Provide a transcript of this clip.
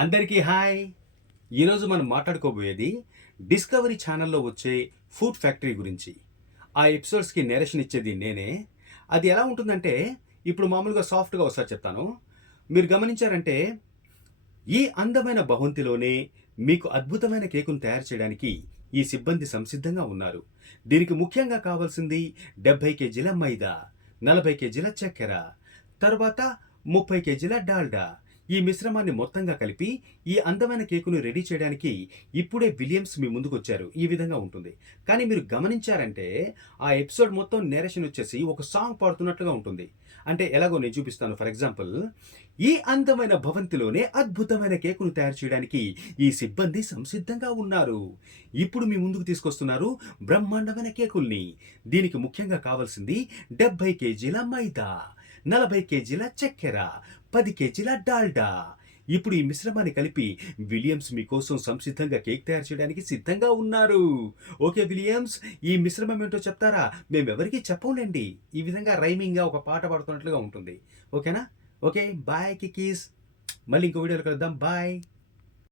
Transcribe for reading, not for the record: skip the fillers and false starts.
అందరికీ హాయ్. ఈరోజు మనం మాట్లాడుకోబోయేది డిస్కవరీ ఛానల్లో వచ్చే ఫుడ్ ఫ్యాక్టరీ గురించి. ఆ ఎపిసోడ్స్కి నేరేషన్ ఇచ్చేది నేనే. అది ఎలా ఉంటుందంటే, ఇప్పుడు మామూలుగా సాఫ్ట్గా ఒకసారి చెప్తాను. మీరు గమనించారంటే, ఈ అందమైన భవంతిలోనే మీకు అద్భుతమైన కేకును తయారు చేయడానికి ఈ సిబ్బంది సంసిద్ధంగా ఉన్నారు. దీనికి ముఖ్యంగా కావాల్సింది 70 కేజీల మైదా, 40 కేజీల చక్కెర, తర్వాత 30 కేజీల డాల్డా. ఈ మిశ్రమాన్ని మొత్తంగా కలిపి ఈ అందమైన కేకును రెడీ చేయడానికి ఇప్పుడే విలియమ్స్ మీ ముందుకొచ్చారు. ఈ విధంగా ఉంటుంది. కానీ మీరు గమనించారంటే ఆ ఎపిసోడ్ మొత్తం నేరేషన్ వచ్చేసి ఒక సాంగ్ పాడుతున్నట్లుగా ఉంటుంది. అంటే ఎలాగో నేను చూపిస్తాను. ఫర్ ఎగ్జాంపుల్, ఈ అందమైన భవంతిలోనే అద్భుతమైన కేకును తయారు చేయడానికి ఈ సిబ్బంది సంసిద్ధంగా ఉన్నారు. ఇప్పుడు మీ ముందుకు తీసుకొస్తున్నారు బ్రహ్మాండమైన కేకుల్ని. దీనికి ముఖ్యంగా కావాల్సింది 70 కేజీల మైదా, 40 కేజీల చక్కెర, 10 కేజీల డాల్డా. ఇప్పుడు ఈ మిశ్రమాన్ని కలిపి విలియమ్స్ మీకోసం సంసిద్ధంగా కేక్ తయారు చేయడానికి సిద్ధంగా ఉన్నారు. ఓకే విలియమ్స్, ఈ మిశ్రమం ఏంటో చెప్తారా? మేమెవరికీ చెప్పంలేండి. ఈ విధంగా రైమింగ్గా ఒక పాట పాడుతున్నట్లుగా ఉంటుంది. ఓకేనా? ఓకే, బాయ్ కికీస్. మళ్ళీ ఇంకో వీడియోలో కలుద్దాం. బాయ్.